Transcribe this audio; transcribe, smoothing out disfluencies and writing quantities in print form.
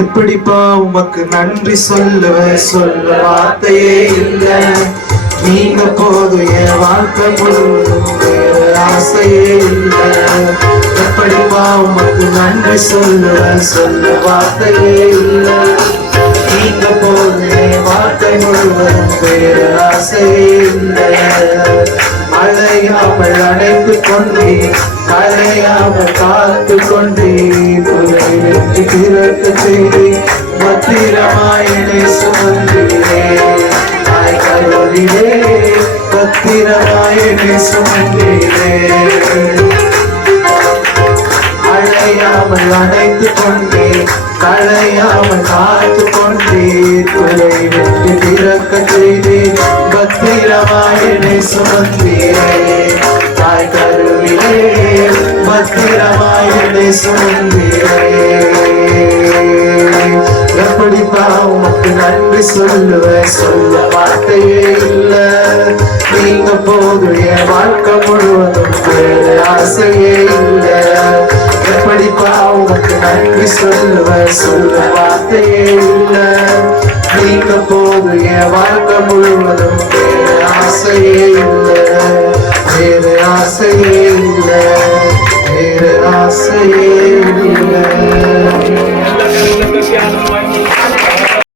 எப்படிப்பா உமக்கு நன்றி சொல்லுவ வார்த்தையே இல்லை. நீங்க போதும் என் வாழ்க்கை முழுவதும் வேற ஆசையே இல்லை. எப்படிப்பா உமக்கு நன்றி சொல்லுவ வார்த்தையே இல்லை. நீங்க போதும் என் வாழ்க்கை முழுவதும் வேற ஆசையே இல்லை. அழையாமல் அடைத்து கொண்டே அழையாமல் காத்து கொண்டே துறை வெற்றி பிறக்க செய்தி பத்திரமாயனை சுமந்திரே கருவிலே பத்திரமாயனை சுமந்திரே. அழையாமல் அடைத்து கொண்டே களையாமல் காத்து கொண்டே துறை வெற்றி பிறக்க செய்தி பத்திரமாயனை சுமந்திரே தாய் கருவிலே பத்திரமாயனை சுமந்திரே. எப்படிப்பா உமக்கு நன்றி சொல்ல வார்த்தையே இல்லை. நீங்க போதும் என் வாழ்க்கை முழுவதும் வேற ஆசையே இல்லை. எப்படிப்பா உமக்கு நன்றி சொல்ல வார்த்தையே இல்லை. நீங்க போதும் என் வாழ்க்கை முழுவதும் வேற ஆசையே இல்லை. வேற ஆசையே இல்லை. வேற ஆசையே இல்லை.